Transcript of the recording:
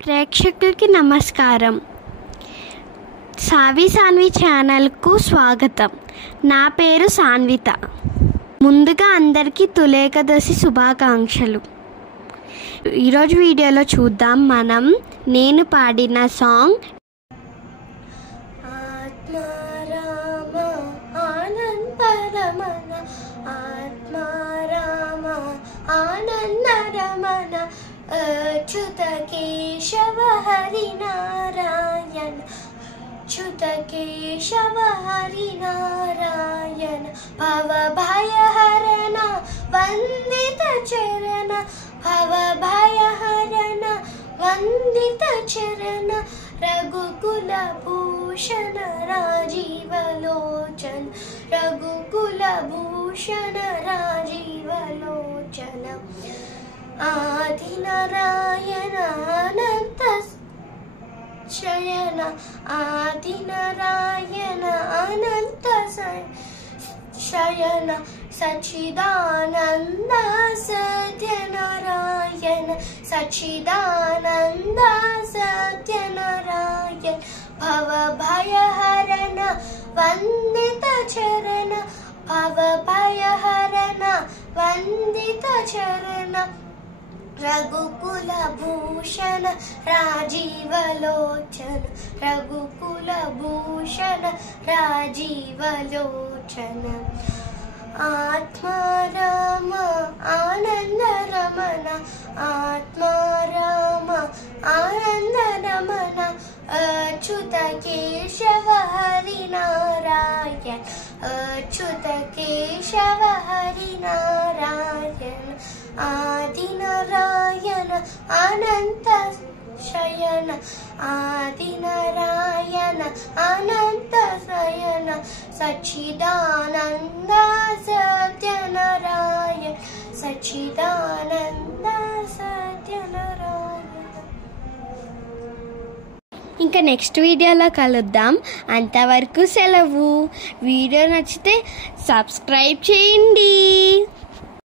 ప్రేక్షకులకి నమస్కారం. సావి సాన్వి ఛానల్కు స్వాగతం. నా పేరు సాన్విత. ముందుగా అందరికీ తులేకదశి శుభాకాంక్షలు. ఈరోజు వీడియోలో చూద్దాం మనం నేను పాడిన సాంగ్ ఆత్మారామ ఆనందరమణ ఆత్మారామ ఆనందరమణ అచ్యుత కేశవ హరి నారాయణ అచ్యుత కేశవ హరి నారాయణ భవ భయహరణ వందిత చరణ భవ భయహరణ వందిత చరణ రఘుకుల భూషణ రాజీవలోచన రఘుకుల భూషణ రాజీవలోచన ఆదినారాయణ అనంత శయన ఆదినారాయణ అనంత శయన సచ్చిదానంద సత్యనారాయణ సచ్చిదానంద సత్యనారాయణ భవ భయహరణ వందిత చరణ భవ భయహరణ వందిత చరణ రఘుకుల భూషణ రాజీవలోచన రఘుకుల భూషణ రాజీవలోచన ఆత్మారామ ఆనందరమణ ఆత్మారామ ఆనందరమణ అచ్యుత కేశవ హరి నారాయణ అచ్యుత కేశవ హరి నారాయణ ఆదినారాయణ అనంత శయన ఆదినారాయణ అనంత శయన సచ్చిదానంద సత్యనారాయణ సచ్చిదానంద సత్యనారాయణ. ఇంకా నెక్స్ట్ వీడియోలో కలుద్దాం. అంతవరకు సెలవు. వీడియో నచ్చితే సబ్స్క్రైబ్ చేయండి.